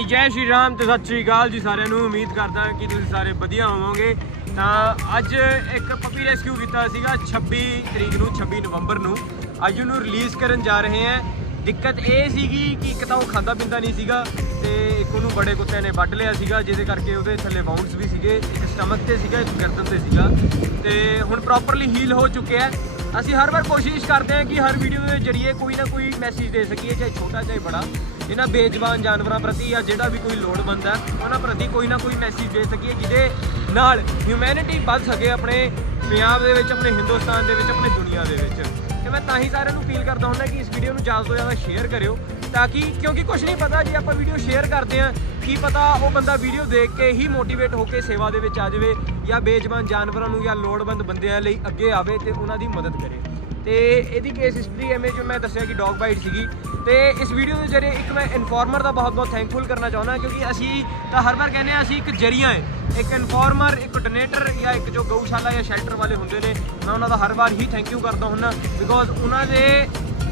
ਜੈ ਸ਼੍ਰੀ ਰਾਮ ਤੇ ਸਤਿ ਸ਼੍ਰੀ ਅਕਾਲ ਜੀ ਸਾਰਿਆਂ ਨੂੰ। ਉਮੀਦ ਕਰਦਾ ਕਿ ਤੁਸੀਂ ਸਾਰੇ ਵਧੀਆ ਹੋਵੋਗੇ। ਤਾਂ ਅੱਜ ਇੱਕ ਪਪੀ ਰੈਸਕਿਊ ਕੀਤਾ ਸੀਗਾ 26 ਤਰੀਕ ਨੂੰ 26 ਨਵੰਬਰ ਨੂੰ। ਅੱਜ ਉਹਨੂੰ ਰਿਲੀਜ਼ ਕਰਨ ਜਾ ਰਹੇ ਹਾਂ। ਦਿੱਕਤ ਇਹ ਸੀਗੀ ਕਿ ਇੱਕ ਤਾਂ ਉਹ ਖਾਂਦਾ ਪੀਂਦਾ ਨਹੀਂ ਸੀਗਾ ਤੇ ਇੱਕ ਉਹਨੂੰ ਬੜੇ ਕੁੱਤਿਆਂ ਨੇ ਵੱਢ ਲਿਆ ਸੀਗਾ, ਜਿਹਦੇ ਕਰਕੇ ਉਹਦੇ ਥੱਲੇ ਵਾਉਂਡਸ ਵੀ ਸੀਗੇ, ਇੱਕ ਸਟਮਕ ਤੇ ਸੀਗਾ, ਇੱਕ ਗਰਦਨ ਤੇ ਸੀਗਾ। ਤੇ ਹੁਣ ਪ੍ਰੋਪਰਲੀ ਹੀਲ ਹੋ ਚੁੱਕਿਆ ਅਸੀਂ ਹਰ ਵਾਰ ਕੋਸ਼ਿਸ਼ ਕਰਦੇ ਹਾਂ ਕਿ ਹਰ ਵੀਡੀਓ ਦੇ ਜਰੀਏ ਕੋਈ ਨਾ ਕੋਈ ਮੈਸੇਜ ਦੇ ਸਕੀਏ, ਚਾਹੇ ਛੋਟਾ, ਚਾਹੇ ਬੜਾ। ਇਹਨਾਂ ਬੇਜ਼ਬਾਨ ਜਾਨਵਰਾਂ ਪ੍ਰਤੀ ਜਾਂ ਜਿਹੜਾ ਵੀ ਕੋਈ ਲੋੜਵੰਦ ਹੈ, ਉਹਨਾਂ ਪ੍ਰਤੀ ਕੋਈ ਨਾ ਕੋਈ ਮੈਸੇਜ ਦੇ ਸਕੀਏ, ਜਿਹਦੇ ਨਾਲ ਹਿਊਮੈਨਿਟੀ ਵੱਧ ਸਕੇ ਆਪਣੇ ਪੰਜਾਬ ਦੇ ਵਿੱਚ, ਆਪਣੇ ਹਿੰਦੁਸਤਾਨ ਦੇ ਵਿੱਚ, ਆਪਣੀ ਦੁਨੀਆ ਦੇ ਵਿੱਚ। ਤੇ ਮੈਂ ਤਾਂ ਹੀ ਸਾਰਿਆਂ ਨੂੰ ਅਪੀਲ ਕਰਦਾ ਹੁੰਦਾ ਕਿ ਇਸ ਵੀਡੀਓ ਨੂੰ ਜ਼ਿਆਦਾ ਤੋਂ ਜ਼ਿਆਦਾ ਸ਼ੇਅਰ ਕਰਿਓ, ਤਾਂ ਕਿ ਕਿਉਂਕਿ ਕੁਝ ਨਹੀਂ ਪਤਾ, ਜੇ ਆਪਾਂ ਵੀਡੀਓ ਸ਼ੇਅਰ ਕਰਦੇ ਹਾਂ ਕੀ ਪਤਾ ਉਹ ਬੰਦਾ ਵੀਡੀਓ ਦੇਖ ਕੇ ਹੀ ਮੋਟੀਵੇਟ ਹੋ ਕੇ ਸੇਵਾ ਦੇ ਵਿੱਚ ਆ ਜਾਵੇ ਜਾਂ ਬੇਜ਼ਬਾਨ ਜਾਨਵਰਾਂ ਨੂੰ ਜਾਂ ਲੋੜਵੰਦ ਬੰਦਿਆਂ ਲਈ ਅੱਗੇ ਆਵੇ ਤੇ ਉਹਨਾਂ ਦੀ ਮਦਦ ਕਰੇ। ਤੇ ਇਹਦੀ ਕੇਸ ਹਿਸਟਰੀ ਐਵੇਂ ਜੋ ਮੈਂ ਦੱਸਿਆ ਕਿ ਡੌਗ ਬਾਈਟ ਸੀਗੀ। ਤੇ ਇਸ ਵੀਡੀਓ ਦੇ ਜ਼ਰੀਏ ਇੱਕ ਮੈਂ ਇਨਫੋਰਮਰ ਦਾ ਬਹੁਤ ਬਹੁਤ ਥੈਂਕਫੁਲ ਕਰਨਾ ਚਾਹੁੰਦਾ ਕਿਉਂਕਿ ਅਸੀਂ ਤਾਂ ਹਰ ਵਾਰ ਕਹਿੰਦੇ ਆ ਅਸੀਂ ਇੱਕ ਜਰੀਆ ਹੈ। ਇੱਕ ਇਨਫੋਰਮਰ ਇੱਕ ਡੋਨੇਟਰ ਜਾਂ ਇੱਕ ਜੋ ਗਊਸ਼ਾਲਾ ਜਾਂ ਸ਼ੈਲਟਰ ਵਾਲੇ ਹੁੰਦੇ ਨੇ, ਮੈਂ ਉਹਨਾਂ ਦਾ ਹਰ ਵਾਰ ਹੀ ਥੈਂਕ ਯੂ ਕਰਦਾ ਹੁੰਦਾ ਬਿਕੋਜ਼ ਉਹਨਾਂ ਦੇ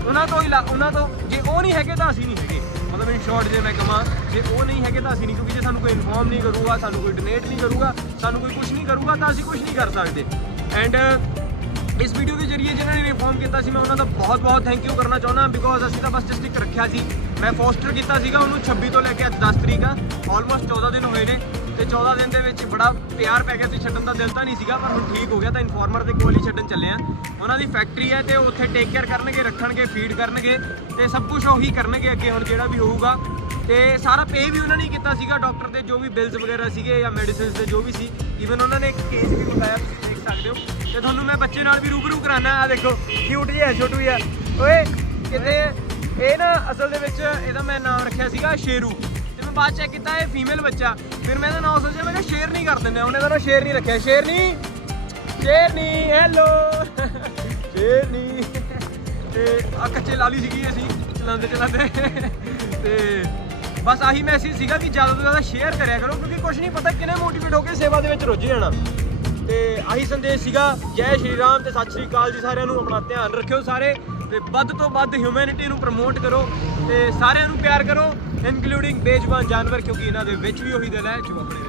ਉਹਨਾਂ ਤੋਂ ਇਲਾ ਉਹਨਾਂ ਤੋਂ ਜੇ ਉਹ ਨਹੀਂ ਹੈਗੇ ਤਾਂ ਅਸੀਂ ਨਹੀਂ ਹੈਗੇ। ਮਤਲਬ ਇਨ ਸ਼ਾਰਟ ਜੇ ਮੈਂ ਕਹਾਂ, ਜੇ ਉਹ ਨਹੀਂ ਹੈਗੇ ਤਾਂ ਅਸੀਂ ਨਹੀਂ, ਕਿਉਂਕਿ ਜੇ ਸਾਨੂੰ ਕੋਈ ਇਨਫੋਰਮ ਨਹੀਂ ਕਰੂਗਾ, ਸਾਨੂੰ ਕੋਈ ਡੋਨੇਟ ਨਹੀਂ ਕਰੂਗਾ, ਸਾਨੂੰ ਕੋਈ ਕੁਝ ਨਹੀਂ ਕਰੂਗਾ, ਤਾਂ ਅਸੀਂ ਕੁਝ ਨਹੀਂ ਕਰ ਸਕਦੇ। ਐਂਡ ਇਸ ਵੀਡੀਓ ਦੇ ਜਰੀਏ ਜਿਹਨਾਂ ਨੇ ਇਨਫੋਰਮ ਕੀਤਾ ਸੀ, ਮੈਂ ਉਹਨਾਂ ਦਾ ਬਹੁਤ ਬਹੁਤ ਥੈਂਕ ਯੂ ਕਰਨਾ ਚਾਹੁੰਦਾ ਬਿਕੋਜ਼ ਅਸੀਂ ਤਾਂ ਬਸ ਜਸਟ ਰੱਖਿਆ ਸੀ। ਮੈਂ ਪੋਸਟਰ ਕੀਤਾ ਸੀਗਾ ਉਹਨੂੰ 26 ਤੋਂ ਲੈ ਕੇ ਅੱਜ 10 ਤਰੀਕ ਆ ਆਲਮੋਸਟ 14 ਦਿਨ ਹੋਏ ਨੇ। ਤੇ 14 ਦਿਨ ਦੇ ਵਿੱਚ ਬੜਾ ਪਿਆਰ ਪੈ ਗਿਆ ਸੀ, ਛੱਡਣ ਦਾ ਦਿਲ ਤਾਂ ਨਹੀਂ ਸੀਗਾ, ਪਰ ਹੁਣ ਠੀਕ ਹੋ ਗਿਆ, ਤਾਂ ਇਨਫੋਰਮਰ ਦੇ ਕੋਲ ਹੀ ਛੱਡਣ ਚੱਲੇ ਆ। ਉਹਨਾਂ ਦੀ ਫੈਕਟਰੀ ਹੈ ਤੇ ਉੱਥੇ ਟੇਕ ਕੇਅਰ ਕਰਨਗੇ, ਰੱਖਣਗੇ ਫੀਡ ਕਰਨਗੇ ਤੇ ਸਭ ਕੁਝ ਉਹੀ ਕਰਨਗੇ ਅੱਗੇ ਹੁਣ ਜਿਹੜਾ ਵੀ ਹੋਊਗਾ। ਤੇ ਸਾਰਾ ਪੇ ਵੀ ਉਹਨਾਂ ਨੇ ਕੀਤਾ ਸੀਗਾ ਡਾਕਟਰ ਦੇ ਜੋ ਵੀ ਬਿਲਸ ਵਗੈਰਾ ਸੀਗੇ ਜਾਂ ਮੈਡੀਸਿਨਸ ਦੇ ਜੋ ਵੀ ਸੀ ਈਵਨ ਉਹਨਾਂ ਨੇ ਇੱਕ ਕੇਸ ਵੀ ਮੰਗਾਇਆ ਤੁਸੀਂ ਦੇਖ ਸਕਦੇ ਹੋ। ਤੇ ਤੁਹਾਨੂੰ ਮੈਂ ਬੱਚੇ ਨਾਲ ਵੀ ਰੂਬਰੂ ਕਰਾਣਾ ਆ ਦੇਖੋ ਕਿਊਟ ਜਿਹਾ ਛੋਟੂ ਜਿਹਾ ਓਏ, ਕਿਤੇ ਇਹ ਨਾ ਅਸਲ ਦੇ ਵਿੱਚ ਇਹਦਾ ਮੈਂ ਨਾਮ ਰੱਖਿਆ ਸੀਗਾ ਸ਼ੇਰੂ। ਮੈਂ ਬਾਅਦ ਚੈੱਕ ਕੀਤਾ, ਇਹ ਫੀਮੇਲ ਬੱਚਾ। ਫਿਰ ਮੈਂ ਇਹਦਾ ਨਾਮ ਸੋਚਿਆ, ਮੈਂ ਕਿਹਾ ਸ਼ੇਰ ਨਹੀਂ ਕਰ ਦਿੰਦੇ ਉਹਨੇ ਤਾਂ ਸ਼ੇਰ ਨਹੀਂ ਰੱਖਿਆ। ਸ਼ੇਰ ਨਹੀਂ ਸ਼ੇਰ ਨਹੀਂ ਹੈਲੋ ਸ਼ੇਰ ਨਹੀਂ ਤੇ ਆ ਕੱਚੇ ਲਾਲੀ ਸੀਗੀ ਅਸੀਂ, ਚਲਾਉਂਦੇ ਚਲਾਉਂਦੇ। ਤੇ ਬਸ ਆਹੀ ਮੈਸੇਜ ਸੀਗਾ ਕਿ ਜ਼ਿਆਦਾ ਤੋਂ ਜ਼ਿਆਦਾ ਸ਼ੇਅਰ ਕਰਿਆ ਕਰੋ, ਕਿਉਂਕਿ ਕੁਝ ਨਹੀਂ ਪਤਾ ਕਿਨੇ ਮੋਟੀਵੇਟ ਹੋ ਕੇ ਸੇਵਾ ਦੇ ਵਿੱਚ ਰੁੱਝ ਜਾਣਾ। ਤੇ ਆਹੀ ਸੰਦੇਸ਼ ਸੀਗਾ। ਜੈ ਸ਼੍ਰੀ ਰਾਮ ਤੇ ਸਤਿ ਸ਼੍ਰੀ ਅਕਾਲ ਜੀ ਸਾਰਿਆਂ ਨੂੰ ਆਪਣਾ ਧਿਆਨ ਰੱਖਿਓ ਸਾਰੇ ਤੇ ਵੱਧ ਤੋਂ ਵੱਧ ਹਿਊਮੈਨਿਟੀ ਨੂੰ ਪ੍ਰਮੋਟ ਕਰੋ ਤੇ ਸਾਰਿਆਂ ਨੂੰ ਪਿਆਰ ਕਰੋ ਇਨਕਲੂਡਿੰਗ ਬੇਜਵਾਨ ਜਾਨਵਰ, ਕਿਉਂਕਿ ਇਹਨਾਂ ਦੇ ਵਿੱਚ ਵੀ ਉਹੀ ਦਿਲ ਹੈ, ਜੋ ਆਪਣੇ ਵਿੱਚ।